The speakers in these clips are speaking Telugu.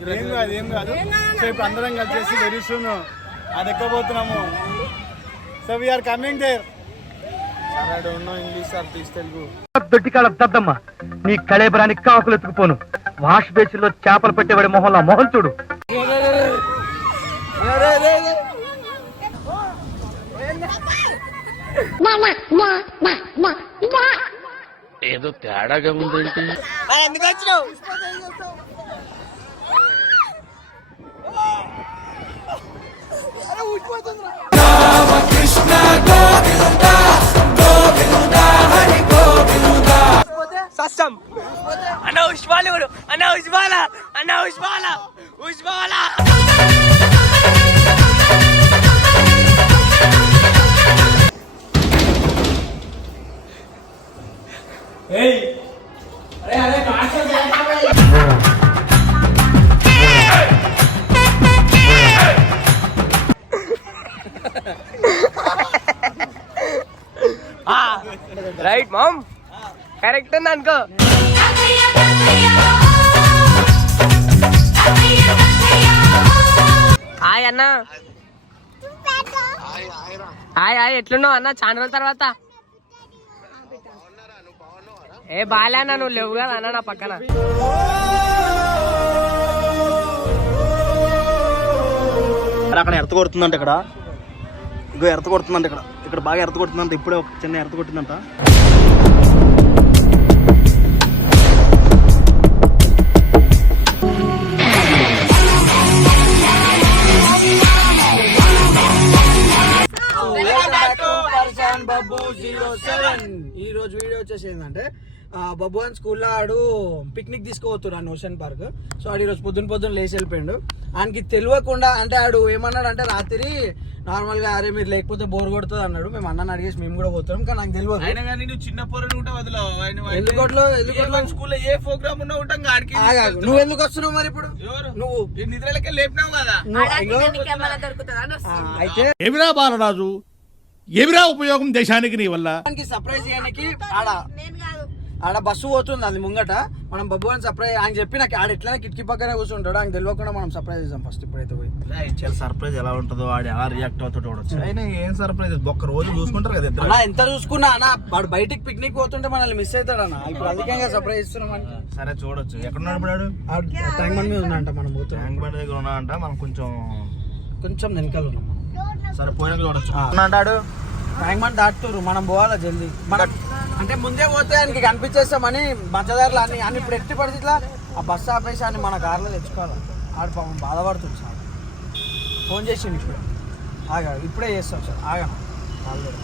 ఏం కాదు ఏం కాదు. సో ఇప్పుడు అందరం కలిసేసి వెరీ సూన్ అది ఎక్కబోతున్నాము? So we're coming there English sir Telugu దొడ్డికాళ్ళ దద్దమ్మ నీ కళేబరానికి కాకులు ఎత్తుకుపోను. వాష్ బేసిన్లో చేపలు పెట్టేవాడి మొహంలో మొహం చూడు. ఏదో తేడాగా ఉందేంటి? సస్తం అన్న ఉష్మాల అన్న ఉష్మాల అన్న ఉష్మాల ఉష్మాల కరెక్ట్ ఉంది అనుకో. హాయ్ అన్న. హాయ్ హాయ్ ఎట్లున్నావు అన్న? చాలా రోజుల తర్వాత. ఏ బాలే అన్న నువ్వు లేవు కదా అన్న నా పక్కన. అక్కడ ఎర్త కొడుతుందంట ఇక్కడ. ఇగో ఎర్త కొడుతుందంట ఇక్కడ. ఇక్కడ బాగా ఎర్త కొడుతుందంట. ఇప్పుడే ఒక చిన్న ఎర్త కొట్టిందంట. ఆ, బబ్బు అని స్కూల్లో ఆడు పిక్నిక్ తీసుకోవచ్చురు ఓషన్ పార్క్. సో ఆడు ఈరోజు పొద్దున పొద్దున్న లేచి వెళ్ళిపోయాడు. ఆయనకి తెలియకుండా అంటే ఆడు ఏమన్నాడు అంటే రాత్రి నార్మల్గా అరే మీరు లేకపోతే బోర్ కొడుతుంది అన్నాడు. మేము అన్నని అడిగేసి మేము కూడా పోతున్నాం కానీ నాకు తెలియదు. అయినా కానీ నువ్వు చిన్న పొరలు ఉంటా వదిలేవు ఆయన ఎందుకోట్లో ఎందుకోట్లో? స్కూల్లో ఏ ప్రోగ్రామ్ ఉన్నా ఉంటాం ఆడికి. నువ్వు ఎందుకు వస్తున్నావు మరి ఇప్పుడు? ఎవరు? నువ్వు నిద్రలకే లేపినావు కదా. అయితే ఎవిరా బాలరాజు? ఎవిరా ఉపయోగం దేశానికి నీ వల్ల? దానికి సర్ప్రైజ్ చేయడానికి ఆడ ఆడ బస్సు పోతుంది అది ముంగట. మనం బబ్బు అని సర్ప్రైజ్ ఆయన చెప్పి నాకు ఆడ ఎట్లా కిటికీ పక్కనే కూర్చుంటాడు. ఆయన తెలియకుండా మనం సర్ప్రైజ్ చేద్దాం ఫస్ట్ ఇప్పుడైతే పోయి. చాలా సర్ప్రైజ్ ఎలా ఉంటుందో వాడు ఎలా రియాక్ట్ అవుతాడో చూడొచ్చు అయినా ఏం సర్ప్రైజ్ ఒక్క రోజు చూసుకుంటారు కదా ఇద్దరు. అన్నా ఎంత చూసుకున్నా అన్న వాడు బయటికి పిక్నిక్ పోతుంటే మనల్ని మిస్ అవుతాడు అన్న. ఇప్పుడు అందుకే సర్ప్రైజ్ ఇస్తున్నాం సరే చూడొచ్చు. ఎక్కడ ఉన్నాడు వాడు? ట్యాంక్ బండ్ మీద ఉన్నంట మనం పోతున్నాం. ట్యాంక్ బండ్ దగ్గర ఉన్నాడంట. మనం కొంచెం కొంచెం వెనకాల ఉన్నాం సరే పోయినాక చూడొచ్చు. అంటాడు ట్యాంక్ బండ్ దాటుతురు. మనం పోవాలా జల్దీ? మనం అంటే ముందే పోతే ఆయనకి కనిపించేస్తామని మధ్యదారులు అన్ని అన్ని ఇప్పుడు ఎట్టి పరిస్థితిలో ఆ బస్సు ఆపేసి అని మన కార్లో తెచ్చుకోవాలి? ఆడు పాపం బాధపడుతుంది సార్. ఫోన్ చేసిండు ఇప్పుడు. ఆగా ఇప్పుడే చేస్తాం సార్. ఆగా. ఆల్రెడీ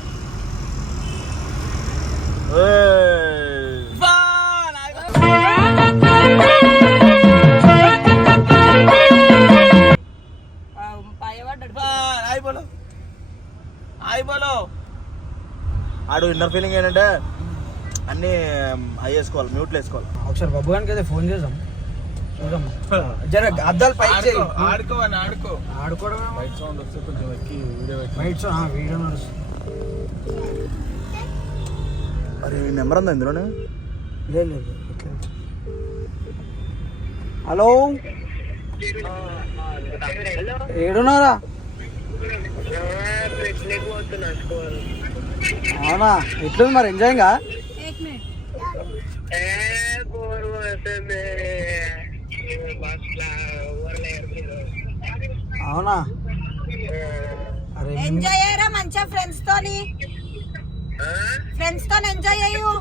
బోలో ఆడు ఇన్నర్ ఫీలింగ్ ఏంటంటే అన్ని అవి వేసుకోవాలి మ్యూట్లు వేసుకోవాలి. ఒకసారి బాబు గారికి అయితే ఫోన్ చేద్దాం. చూద్దాం. జర అద్దాలు పైకి చేయి. ఆడుకో ఆడుకో అని ఆడుకో. ఆడుకోవడం సౌండ్ వస్తే కొంచెం ఎక్కి వీడియో ఆ, వీడియో నడుస్తుంది మరి నెంబర్ ఉందా ఇందులోనే? లేదు లేదు. హలో? ఏడున్నారా? అవునా? ఎట్లుంది మరి? ఎంజాయింగా అవునా? అరే ఎంజాయ్ అయ్యారా మంచిగా ఫ్రెండ్స్ తోని? ఫ్రెండ్స్తో ఎంజాయ్ అయ్యు.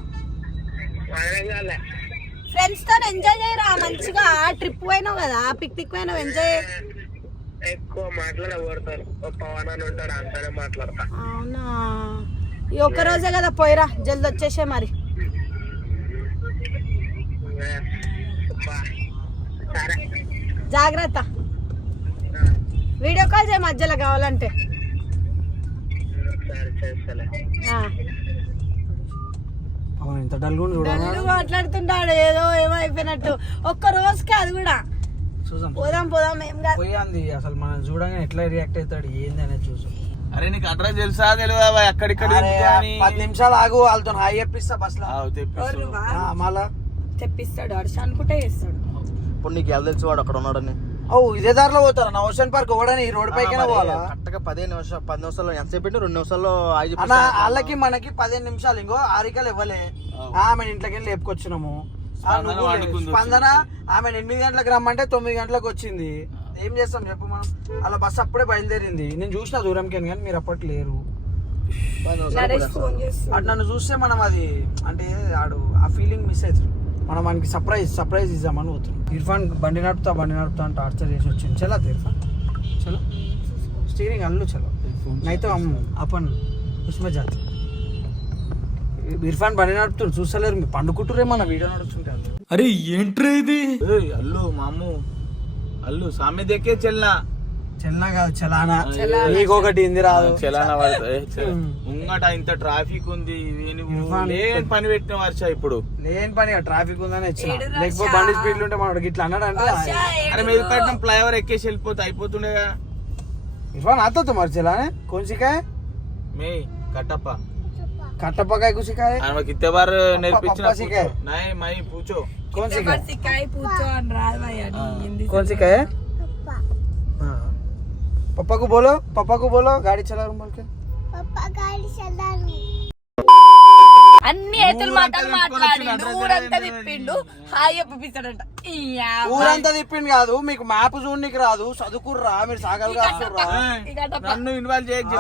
ఫ్రెండ్స్తో ఎంజాయ్ చేయరా మంచిగా ట్రిప్ పోయినావు కదా పిక్నిక్ పోయినావు ఎంజాయ్ ఎక్కువ మాట్లాడబడతారు పవన్ అని ఉంటాడు అంతనే మాట్లాడతా. అవునా? ఈ ఒక్క రోజే కదా పోయిరా జల్ది వచ్చేసే మరి. జాగ్రత్త. వీడియో కాల్ చేయ మధ్యలో కావాలంటే. మాట్లాడుతుంటాడు ఏదో ఏమో అయిపోయినట్టు ఒక్క రోజుకి అది కూడా. చూసాం పోదాం పోదాం ఏం కాదు. అసలు మనం చూడంగానే ఎట్లా రియాక్ట్ అవుతాడు ఏంది అనేది చూసాం అరే నీకు అడ్రస్ తెలుసా? తెలియదా ఎక్కడిక్కడ పది నిమిషాలు ఆగు వాళ్ళతో హాయ్ చెప్పిస్తా బస్లో? మళ్ళా. తెప్పిస్తాడు అడిసి అనుకుంటే చేస్తాడు. అప్పుడు నీకు ఎలా తెలిసి వాడు అక్కడ ఉన్నాడని? ఓ ఇదే దారిలో పోతారా? నా ఓషన్ పార్క్ ఓడని ఈ రోడ్ పైకైనా పోవాలా? కరెక్ట్గా పదిహేను నిమిషాలు పది నిమిషాలు ఎంతసేపు పెట్టి రెండు నిమిషాల్లో ఆగి అన్న వాళ్ళకి మనకి పదిహేను నిమిషాలు ఇంకో ఆరికలు ఇవ్వలే. ఆమె ఇంట్లోకి వెళ్ళి లేపుకొచ్చినాము. స్పందన ఆమె ఎనిమిది గంటలకు రమ్మంటే తొమ్మిది గంటలకు వచ్చింది. ఏం చేస్తాం చెప్పు మనం? అలా బస్సు అప్పుడే బయలుదేరింది. నేను చూసిన దూరంకి కానీ మీరు అప్పటి లేరు. అటు నన్ను చూస్తే మనం అది అంటే ఆడు ఆ ఫీలింగ్ మిస్ అవుతుంది. మనం మనకి సర్ప్రైజ్ సర్ప్రైజ్ ఇద్దామని పోతున్నాం. ఇర్ఫాన్ బండి నడుపుతా బండి నడుపుతా అని టార్చర్ చేసి వచ్చింది. చలో ఇర్ఫాన్. చలో. స్టీరింగ్ అల్లు చలో. నైతే అప్పన్ ఉస్మే జాతి ఇర్ఫాన్ బండి నడుపుతాడు చూస్తలేరు. మీరు పండుకుంటురే మన వీడియో నడుపుతుంటారు అరే ఏంట్రా ఇది? అల్లు మాము అల్లు సామె దేకే చెల్లా చెల్లా కాదు చలానా నీకొకటి ఇంది రాదు చలానా ముంగట ఇంత ట్రాఫిక్ ఉంది ఇర్ఫాన్ లేని పని పెట్టిన వర్ష ఇప్పుడు లేని పని ట్రాఫిక్ ఉందని వచ్చిన లేకపోతే బండి స్పీడ్ ఉంటే మనకి ఇట్లా అన్నాడు అంటే అరే మెదపట్నం ఫ్లైఓవర్ ఎక్కేసి వెళ్ళిపోతే అయిపోతుండేగా ఇర్ఫాన్ आता तुम्हारे चलाने कौन सी का है మే కట్టప్ప कटप्पा का है कुछ का है ఆయన మాకు ఇత్తే బార్ నేర్పించిన పప్పా సిక్కాయ్. कौन सी का सिकाई पूछो अनुराग भैया हिंदी कौन सी का है पापा को बोलो पापा को बोलो गाड़ी चला रहा बोल के पापा गाड़ी चला रहा అన్ని ఎత్తులు మాటలు మాట్లాడిండు ఊరంతా తిప్పిండు హాయ్ చెప్పిస్తాడంట ఊరంతా తిప్పింది కాదు మీకు మ్యాప్ చూడనికి రాదు చదువుకుర్రా మీరు సాగలు కాస్తుర్రా. నన్ను ఇన్వాల్వ్ చేయక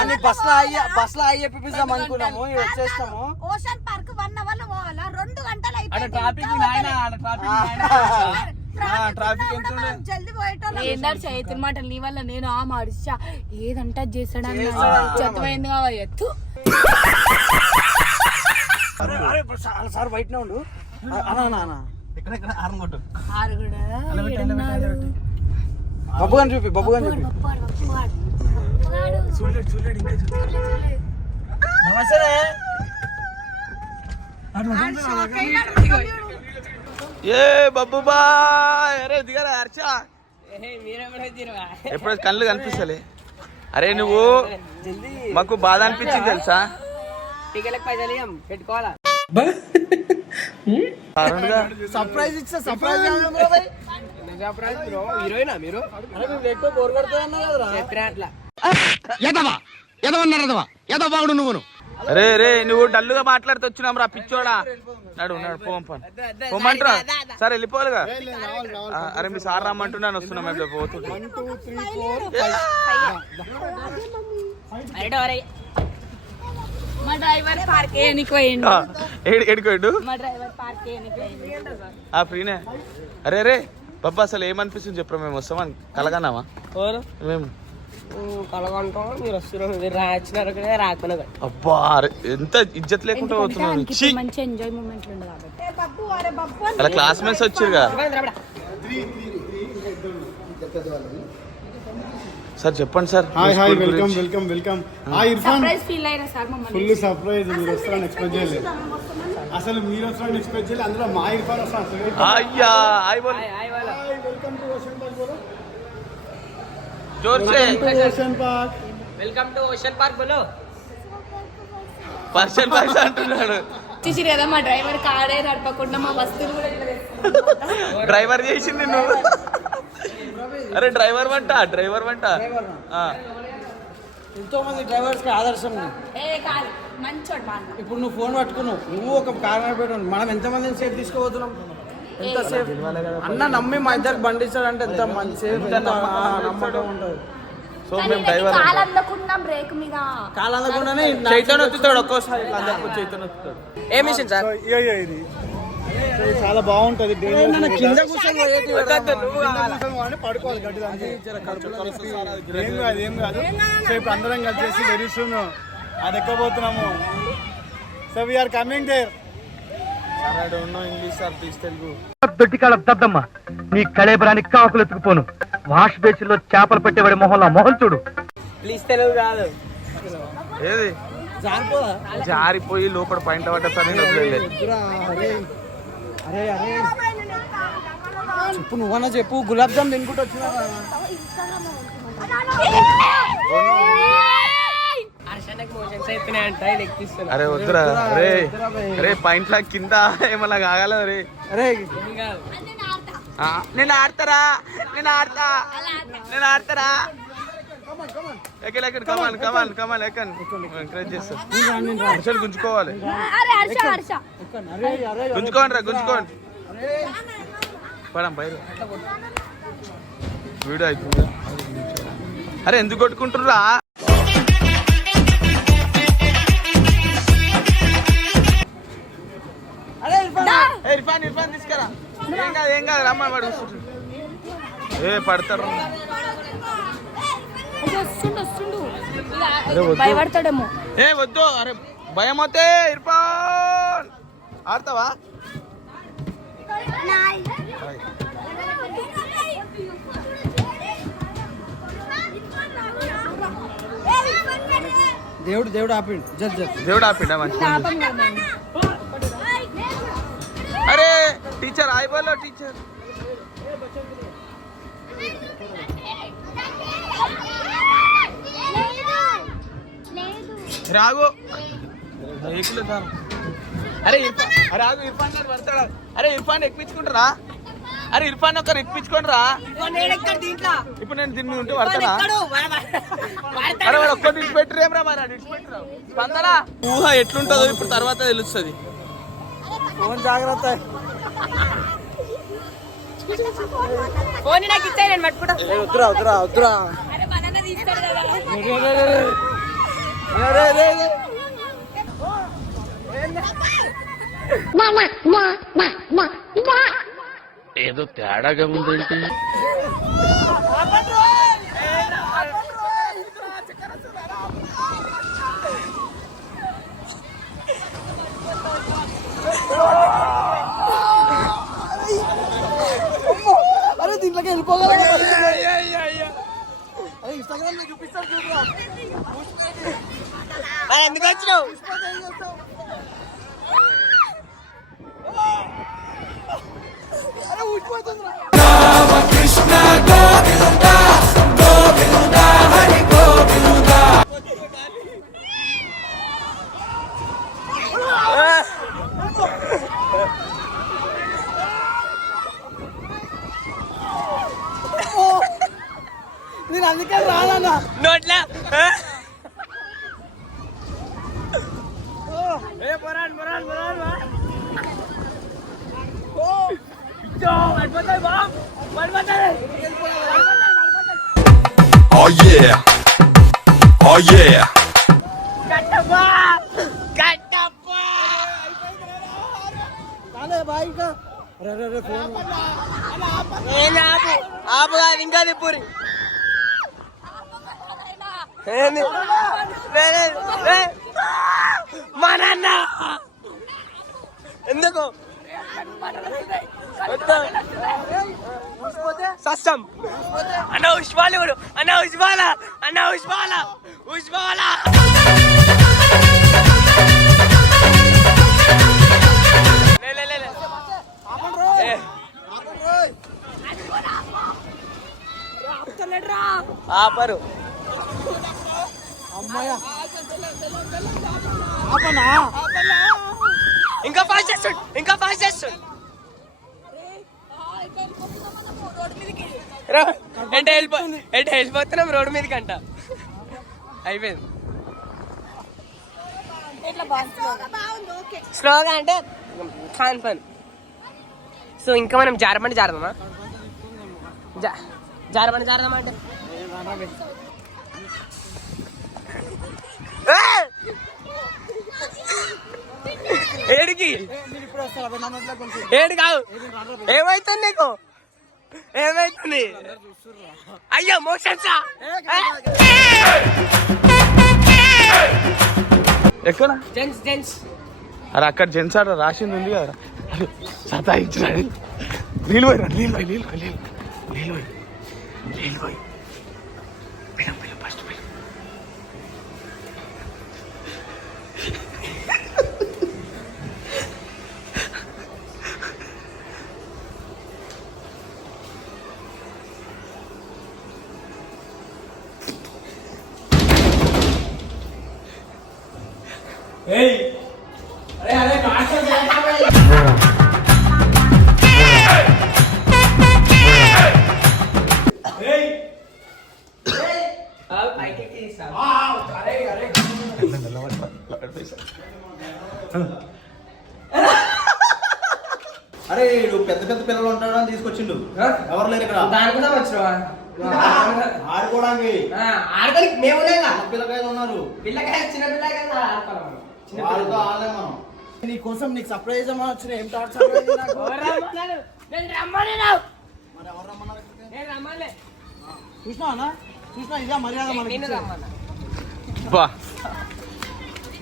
అని బస్లో అయ్యి బస్లో అయ్యి చెప్పిస్తాం అనుకున్నాము వచ్చేస్తాము ఓషన్ పార్క్ వన్ అవర్లో పోవాలా? రెండు గంటలు అయిపోయింది. ట్రాఫిక్ నాయన ట్రాఫిక్ చేతుల మాటలు? నీ వల్ల నేను ఆ మాడిచ్చా ఏదంటా చేస్తాడన్న చెత్తమైంది కావాలి ఎత్తు. సార్ సార్ బయటనే ఉండు. బబ్బు గాని చూపి బబ్బు గాని చూపి. నమస్తే ఏ బబ్బు బాయ్ అరే దిగరా హర్ష ఎప్పుడు కళ్ళు కనిపిస్తలే అరే నువ్వు మాకు బాధ అనిపించింది తెలుసా? సర్ప్రైజ్ ఇచ్చా సర్ప్రైజ్ హీరోయినా మీరు? అరే బోర్ కొడుతుంది అన్నా కదరా. ఎదవా ఎదవన్నారు ఎదవా ఎదవ బాగుడు నువ్వును? అరే రే నువ్వు డల్లుగా మాట్లాడుతూ వచ్చినాం రా పిచ్చోడా. నడు నడు పోం పని పోమంటారా సరే వెళ్ళిపోవాలిగా? అరే మీ సార్ రమ్మంటున్నాను వస్తున్నాం మేము పోతుంటే మా డ్రైవర్ పార్క్ ఏనికి పోయిండు. ఆ, ఏడు ఏడుకోండు మా డ్రైవర్ పార్క్ ఏనికి పోయిండు. ఆ ఫ్రీనే. అరే రే బాబా అసలు ఏమనిపిస్తుంది చెప్పరా మేము వస్తామని కలగన్నామా? మేము. కలగంటాం. మీరు వస్తున్నారు. మీరు రాచ్చినారు కదా రాకుండా అబ్బా అరే, ఎంత ఇజ్జత్ లేకుండా పోతున్నాం ఛీ! మంచి ఎంజాయ్ మూమెంట్ కాబట్టి. అలా క్లాస్మేట్స్ వచ్చిరుగా. సార్ చెప్పండి sir. Hi hi welcome welcome welcome hi Irfan surprise feel అయినా సార్ మమ్మల్ని. ఫుల్ సర్ప్రైజ్ మీరు వస్తారని ఎక్స్పెక్ట్ చేయలేదు. అసలు మీరు వస్తారని ఎక్స్పెక్ట్ చేయలేదు. అందులో మా ఇర్ఫాన్ వస్తాను అయ్యా హాయ్ బోల్ వెల్కమ్ టు ఓషన్ పార్క్ బోలో జోర్ సే ocean park welcome to ocean park బోలో పర్సన్ పర్సన్ అంటున్నాడు. చూసిరు కదా మా డ్రైవర్ కాడే నడపకుండా మా వస్తువులు కూడా ఇట్లా. డ్రైవర్ చేసింది నువ్వు. అరే డ్రైవర్ వంట డ్రైవర్ వంట. ఆ. ఎంతో మంది డ్రైవర్స్కి ఆదర్శం నువ్వు. ఏ కాదు మంచోడు మా అన్న. ఇప్పుడు నువ్వు ఫోన్ పట్టుకున్నావు. నువ్వు ఒక కార్ పెట్టు మనం ఎంత మందిని సేఫ్ తీసుకోబోతున్నాం? ఎంత సేఫ్? అన్న నమ్మి మా ఇద్దరికి బండి ఇస్తాడంటే ఎంత మంచి సేఫ్? నమ్మకం ఉంటుంది సో మేము డ్రైవర్ బ్రేక్ మీద. చైతన్య ఒక్కోసారి చైతన్య ఏ మిషన్ సార్? ఇది. చాలా బాగుంటుంది. కింద. కూర్చొని పడుకోవాలి ఏం కాదు ఏం కాదు. సో ఇప్పుడు అందరం కలిసి వెరీ సూన్ అది ఎక్కబోతున్నాము so we're coming there sir దద్దమ్మ నీ కళేబరానికి కాకులు ఎత్తుకుపోను వాష్ బేసిన్లో చేపలు పట్టేవాడి మొహంలా మొహం చూడు ప్లీజ్ తెలుగు కాదు ఏది జారిపోయి లోపల పాయింట్ పడ్డ చెప్పు నువ్వన్నా చెప్పు గులాబ్ జామ్ తినుకుంటూ వచ్చినా అరే వద్దురా. అరే అరే పాయింట్ల కింద ఏమన్నా కాగల రే? అరే ఆ, నేను ఆడతారా? నేను ఆడతా. నేను ఆడతారా? ఎక్కడ ఎక్కడ come on come on come on ఎక్కన్ encourage చేస్తా హర్షడ్ గుంజుకోవాలి అరే హర్ష హర్ష గుంజుకోండి రా గుంజుకోండి. పడం బయట వీడియో అవుతుందా అరే ఎందుకు కొట్టుకుంటుర్రా? ఏం కాదు ఏం కాదు వాడు. ఏ పడతారు. భయపడతాడేమో. ఏ వద్దు అరే భయం వస్తే ఇర్ఫాన్. ఆడతావా? దేవుడు దేవుడు ఆపిండు. జడ్ జడ్ దేవుడు ఆపిండా మంచి టీచర్ ఆయి బోలో టీచర్ రాగు. సార్ అరే ఇర్ఫాన్ అరే ఆగు ఇర్ఫాన్ గారు పడతాడా? అరే ఇర్ఫాన్ ఎక్కించుకుంటారా? అరే ఇర్ఫాన్ ఒకరు ఎక్కించుకోండిరా. ఇప్పుడు నేను దీన్ని ఉంటే పడతాడా? అరే వాడు ఒక్కటి విడిచిపెట్టరేమరా మరి? విడిచిపెట్టరా స్పందన? ఊహ ఎట్లుంటుందో ఇప్పుడు తర్వాత తెలుస్తుంది. ఫోన్ జాగ్రత్త. ఫోన్ నాకు ఇచ్చాయి నేను పట్టుకుంటా. వద్దురా వద్దురా వద్దురా. ఏదో తేడాగా ఉందేంటి. అరే దీంట్లోకి వెళ్ళిపోగల ఇన్స్టాగ్రామ్లో చూపిస్తారు చూడరా మరి ఎందుకు వచ్చినావు అరే ఊడిపోతుందిరా అందుకే రాలన్నా. నోట్లా? ఆపరు. అమ్మాయ ఇంకా ఫాస్ట్ చేస్తుండు ఇంకా ఫాస్ట్ చేస్తుండు. రా, అంటే వెళ్ళిపో అంటే వెళ్ళిపోతున్నాం రోడ్డు మీదకి అంట అయిపోయింది. స్లోగా అంటే ఖాన్ పన్ సో ఇంకా మనం జారమంటే జారదామా? జా జారమంటే జారదామా అంటే! ఏడికి? ఏడు కాదు. ఏమైతుంది నీకు? ఏమైతుంది? అయ్యో మోషన్సా ఎక్కడ? జెంట్స్ జెంట్స్ అరే అక్కడ జెంట్స్ ఆడ రాసింది ఉంది కదా. సతాయించిన నీళ్ళు పోయి నీళ్ళు పోయి నీళ్ళు పోయి నీళ్ళు పోయి నీళ్ళు పోయి. అరే ఈడు పెద్ద పెద్ద పిల్లలు ఉంటాడు అని తీసుకొచ్చిండు. ఎవరు లేరు ఇక్కడ? దానికోసం వచ్చినావా ఆడుకోవడానికి ఆడతానికి మేము పిల్లకాయలు ఉన్నారు. పిల్లకాయ చిన్న పిల్లకాయ ఆడుకోవాలి. మనం. చిన్న వాళ్ళతో ఆడలేం మనం. నీ కోసం నీకు సర్ప్రైజ్ వచ్చిన ఏం టార్చ్. చూసినా అన్న? చూసినా ఇదే మర్యాద మనకి నిన్ను రమ్మన్నా. బా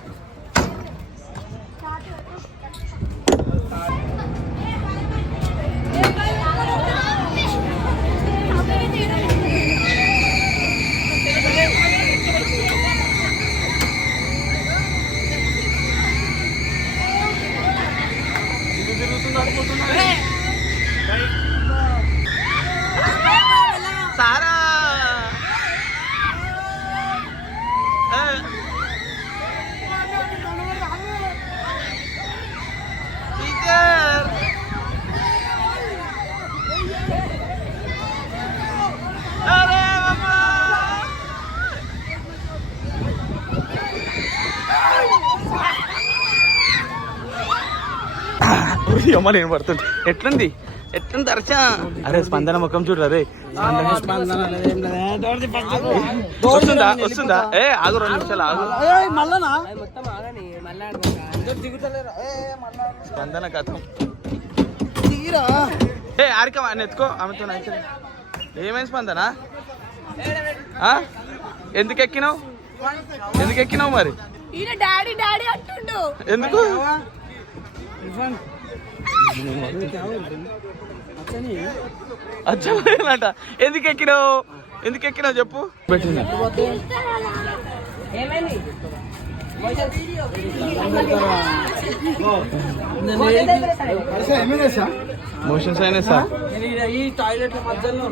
అసలు సారా పడుతుంది? ఎట్లుంది? ఎట్లుంది దర్శ అరే స్పందన ముఖం చూడు అరే వస్తుందా? వస్తుందా? ఏ ఆగు రెండు నిమిషాలు ఆగు. స్పందన కథం. తీరా? ఏ ఆరిక అని ఎత్తుకో ఆమెతో ఏమైంది స్పందన? ఆ? ఎందుకు ఎక్కినావు ఎందుకు ఎక్కినావు మరి డాడీ డాడీ అంటుండు. ఎందుకు? అచ్చలేనట ఎందుకు ఎక్కినావు? ఎందుకు ఎక్కినావు చెప్పు. సార్ మోషన్స్ అయినా సార్ ఈ టాయిలెట్ మధ్యలో.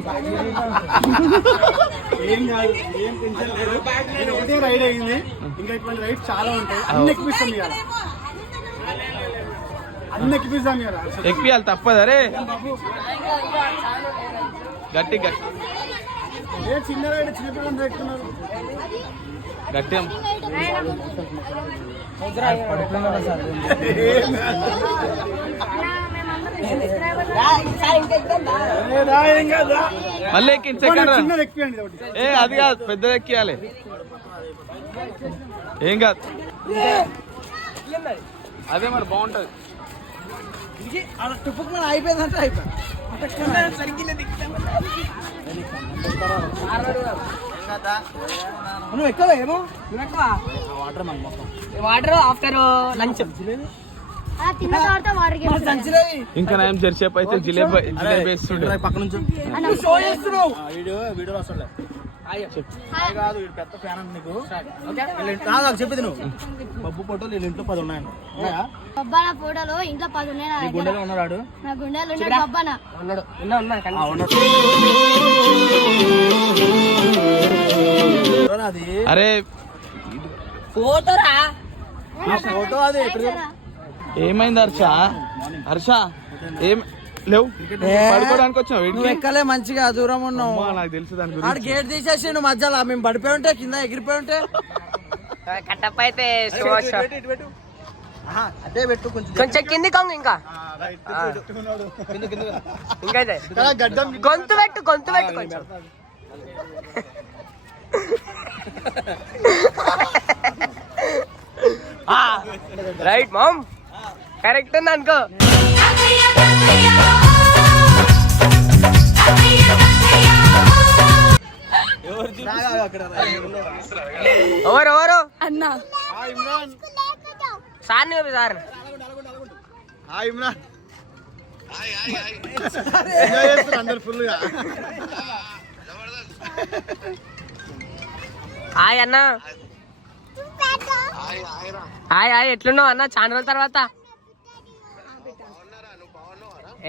ఏం కాదు ఏం టెన్షన్ లేదు. ఒకటే రైడ్ అయింది. ఇంకా ఇటువంటి రైడ్ చాలా ఉంటాయి. అన్ని ఎక్కిపిస్తాం ఇవాళ అన్ని ఎక్కిపిస్తాం ఇవాళ అసలు ఎక్కియాలి తప్పదు అరే గట్టి గట్టి. మళ్ళీ ఒకటి. ఏ అది కాదు పెద్దది ఎక్కియాలి. ఏం కాదు. అదే మరి బాగుంటది. ఇది అలా టుప్పుకు మన అయిపోయిందంటే అయిపోయింది. నువ్వు ఎక్కవా ఏమో? Water after lunch. తిన్న తర్వాత వాడికి సంచిలేవి ఇంకా జరిసేపు అయితే జిలేబీ జిలేబీ వేస్తుండే. పక్క నుంచి. షో చేస్తున్నావు. వీడియో వీడియో వస్తుండే కాదు వీడు పెద్ద ఫ్యాన్ అంట నీకు. వీళ్ళ ఇంట్లో- కాదు నాకు చెప్పింది నువ్వు. బబ్బు ఫోటోలు వీళ్ళ ఇంట్లో పది ఉన్నాయంట. ఉన్నాయా? బొబ్బన ఫోటోలో ఇంట్లో పది ఉన్నాయి నా నీ దగ్గర. గుండెలో ఉన్నాడు నా గుండెలు ఉన్నాయి బొబ్బన. ఉన్నాడు. ఉన్నా ఉన్నా ఆ, కనిపిస్తుంది. ఉన్నాడు అది? అరే ఆ ఫోటో అది ఏమైంది హర్ష? హర్ష ఏం లేవు? పడుకోవడానికి వచ్చినావు నువ్వు వీడికి ఎక్కలే మంచిగా దూరం ఉన్నావు. అమ్మా, నాకు తెలుసు దాని ఆడు గురించి గేట్ తీసేసిండు మధ్యలో మేము పడిపోయి ఉంటే కింద ఎగిరిపోయి ఉంటే. కట్టప్ప అయితే అదే పెట్టు కొంచెం కొంచెం కింది కొంగు ఇంకా అయితే. గడ్డం గొంతు పెట్టు గొంతు పెట్టు కొంచెం. Right ma'am. కరెక్ట్ ఉంది అనుకో. ఎవరు ఎవరు? అన్న. Sir sir. Hi Imran. Enjoy చేస్తారు అందరు ఫుల్గా హాయ్ అన్న. హాయ్ హాయ్ ఎట్లున్నావు అన్న? చాలా రోజుల తర్వాత.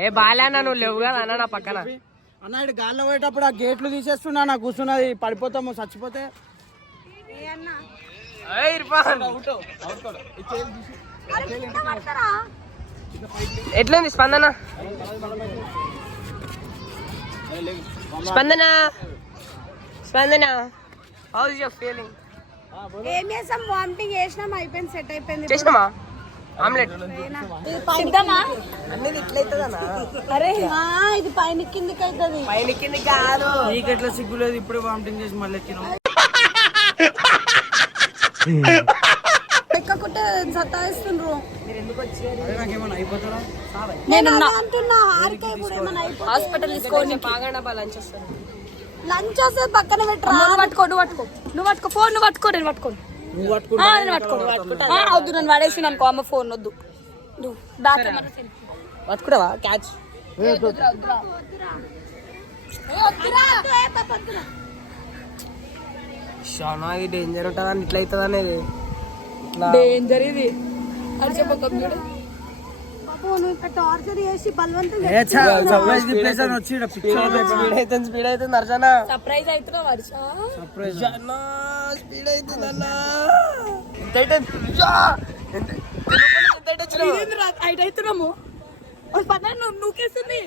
ఏ బాలే అన్న నువ్వు లేవు కదా అన్న నా పక్కన. అన్న ఇటు గాల్లో పోయేటప్పుడు ఆ గేట్లు తీసేస్తున్నా నాకు కూర్చున్నది పడిపోతాము చచ్చిపోతే. ఎట్లుంది స్పందన? స్పందన? స్పందన? హౌ ఇస్ యువర్ ఫీలింగ్ ఏం చేసాం? వామిటింగ్ చేసినాం అయిపోయింది సెట్ అయిపోయింది. చేసినామా? ఆమ్లెట్. సిద్ధమా? అన్ని అరే ఇది పైన కిందికి అవుతుంది పైన కింద కాదు. నీకెట్లా సిగ్గు లేదు ఇప్పుడే వామిటింగ్ చేసి మళ్ళీ ఎక్కినాం. ఎక్కకుంటే సతాయిస్తుండ్రు నేను అంటున్నా హాస్పిటల్ తీసుకోండి. బాగా లంచ్ వస్తుంది. లంచ్ వస్తే పక్కన పట్టుకో నువ్వు పట్టుకో. నువ్వు పట్టుకో ఫోన్ నువ్వు పట్టుకో నేను పట్టుకోను. వద్దు నన్ను పడేసి అనుకో అమ్మ ఫోన్ వద్దు. పట్టుకున్నావా క్యాచ్ షానా ఇది డేంజర్ ఉంటుందని ఇట్లా అవుతుంది అనేది? డేంజర్ ఇది. అది చెప్పక చూడు టార్చర్ చేసి బలవంతం సర్ప్రైజ్ గిఫ్ట్ అని వచ్చి స్పీడ్ అవుతుంది స్పీడ్ అవుతుంది అర్చన సర్ప్రైజ్ అవుతున్నావు వర్ష సర్ప్రైజ్ స్పీడ్ అవుతుంది అన్న ఎంత యా! ఎంత- అవుతున్నాము? పద నువ్వు నూకేస్తుంది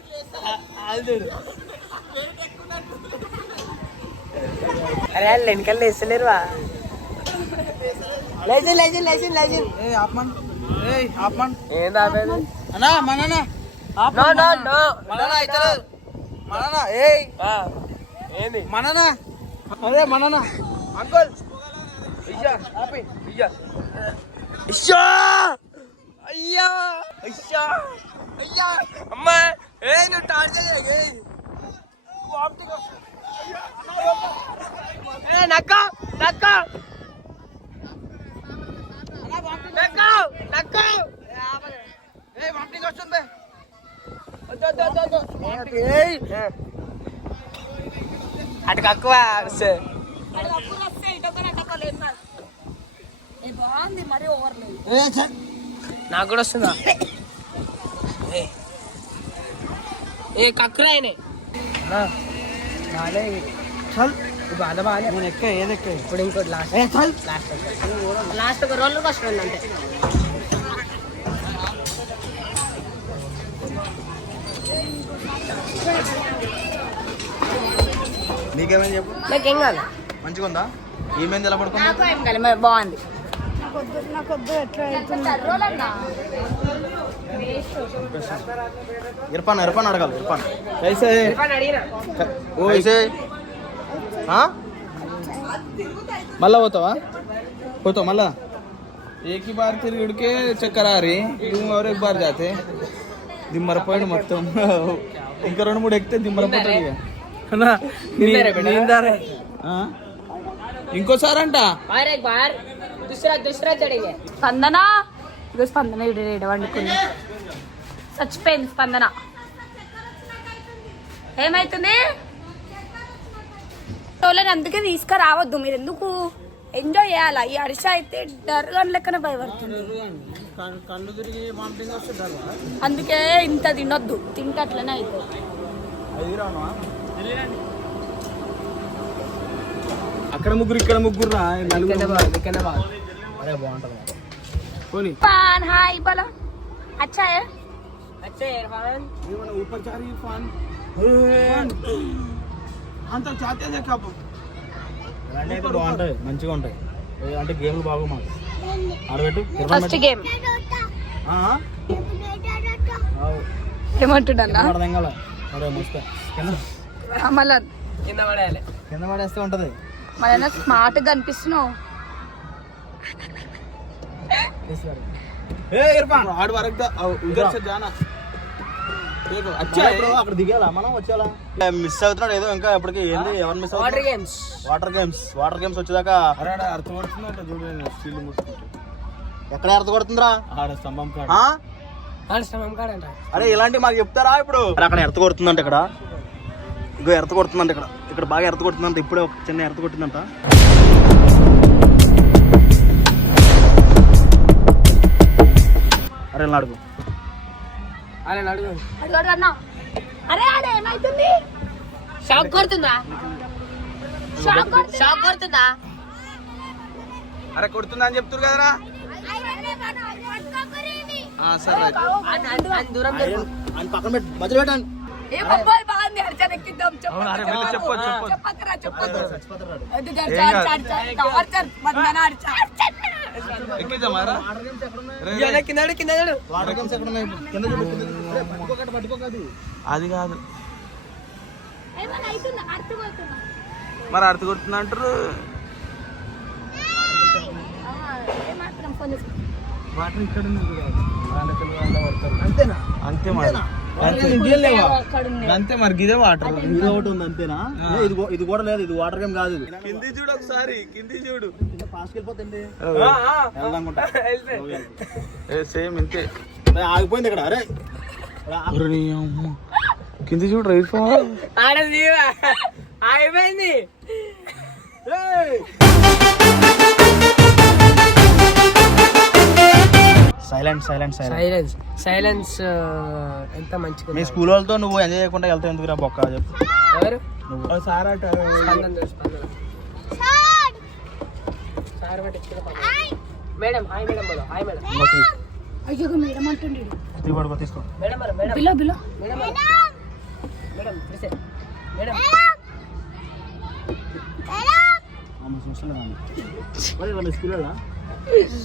అరే వాళ్ళు వెనకాల లేస్తలేరువా? లేచి లేచి లేచి లేచి ఏ ఆపమన్. ఏ ఆపమన్. ఏంది ఆపేది? అన్నా మననా? No no no. మననా? మననా? ఏయ్. ఏంది? మననా? అదే మననా? అంకుల్. అయ్యా ఆపి. అయ్యా అయ్యా అయ్యా. అయ్యా అయ్యా! అమ్మా ఏ నువ్వు టార్చర్ ఏ ఏ నక్క నక్క. నక్క నక్క. అటు కక్కువ బాగుంది మరి ఓవర్ లేదు. ఏ ఛ! నాకు కూడా వస్తుందా? ఏ. ఏ కక్కురా ఆయన. బాగాలే చల్. బాధ బాగాలే. నేను ఎక్క ఏది ఎక్క? ఇప్పుడు ఇంకోటి లాస్ట్ లాస్ట్ లాస్ట్ ఒక రోల్ వస్తుంది అంతే నీకేమైంది చెప్పు నాకేం కాదు మంచిగా ఉందా ఏమైంది ఎలా పడుకుంది నాకు ఏం కాలే మరి బాగుంది నాకు వద్దు ఎట్లా ఇర్ఫాన్ ఇర్ఫాన్ అడగాలి ఇర్ఫాన్ కైసే ఇర్ఫాన్ అడిగినా ఓ कैसे हाँ మళ్ళా పోతావా పోతావు మళ్ళా एक ही बार फिर उड़ के चक्कर आ रही तुम और एक बार जाते దిమ్మరపోయాడు మొత్తం ఇంకా రెండు మూడు ఎక్కితే దిమ్మరపోతాడు ఇక. ఇంకోసారి అంట స్పందన? ఇదిగో స్పందన ఇడ వండుకుంది. చచ్చిపోయింది స్పందన. ఏమైతుంది? వాళ్ళని అందుకే తీసుకురావద్దు మీరు ఎందుకు ఎంజాయ్ చేయాలి? ఈ అరిస అయితే డర్గా లెక్కన భయపడుతుంది. అందుకే ఇంత తినొద్దు తింటే అట్లనే అయితే అక్కడ ముగ్గురు ఇక్కడ ముగ్గురు రా నలుగురు అరే బాగుంటుంది పోనీ పాన్ హాయ్ బలా అచ్చా है अच्छे इरफान ఏమన్నా ఉపచారి ఇర్ఫాన్ అంత చాతే చెప్పు ఇలాంటి అయితే బాగుంటాయి మంచిగా ఉంటాయి ఏ అంటే గేమ్లు బాగు మాకు ఆడబెట్టు ఇర్ఫాన్ ఫస్ట్ గేమ్ ఆ? ఏమంటున్నా కింద పడదేం కదా అరే మస్తు కింద మళ్ళా కింద పడేయాలి. పడేస్తే ఉంటది. మళ్ళీ స్మార్ట్గా కనిపిస్తున్నావు వరకు ఉదర్ సే జానా. అక్కడ దిగాలా? మనం వచ్చేలా? మిస్ అవుతున్నాడు ఏదో ఇంకా ఇప్పటికి ఏంది? ఎవరు miss water games water games water games వచ్చేదాకా అర్థ కొడుతుందంట చూడండి ఎక్కడ అర్థ కొడుతుందిరా ఆడ స్తంభం కాడ అరే ఇలాంటి మాకు చెప్తారా ఇప్పుడు? అక్కడ ఎర్త కొడుతుందంట ఇక్కడ. ఇగో ఎర్త కొడుతుందంట ఇక్కడ ఇక్కడ బాగా ఎర్త కొడుతుందంట ఇప్పుడే ఒక చిన్న ఎర్త కొట్టిందంట అరే అడుగు అరే అడుగు అరే అరే ఏమైతుంది షాక్ కొడుతుందా షాక్ కొడుతుందా? కొడుతుందా అరే కొడుతుందా అని చెప్తున్నారు కదరా ఆ, సరే దూరం పక్కన పెట్టి మధ్యలో పెట్టండి అర్చన ఎక్కిద్దాం. చెప్పకరా అది కాదు. మరి అర్థ కొడుతుంది అంటారు? వాటర్ ఇక్కడ అంతేనా? అంతే మరి. అంతే. మరి గిదే వాటర్. ఇది ఒకటి ఉంది అంతేనా? ఇది ఇది కూడా లేదు ఇది వాటర్ గేమ్ కాదు ఇది. కింది చూడు ఒకసారి కింది చూడు. వెళ్ళిపోతుంది. ఏ సేమ్ ఇంతే. ఆగిపోయింది ఇక్కడ అరే. కింది చూడు right phone silent silent silent silence silence ఎంత మంచిగా మీ స్కూల్ వాళ్ళతో నువ్వు ఎంజాయ్ చేయకుండా వెళ్తావు ఎందుకురా బొక్క చెప్పు. ఎవరు? నువ్వు. Sir Spandana sir. Madam hi madam బోలో హాయ్ మేడం. అయ్యో మేడం అంటుండే తీసుకో పడుకో తీసుకో. మేడం మరి madam. Below below. Madam. Madam. Madam ఆమె చూస్తలేదా? మరి వాళ్ళ స్కూల్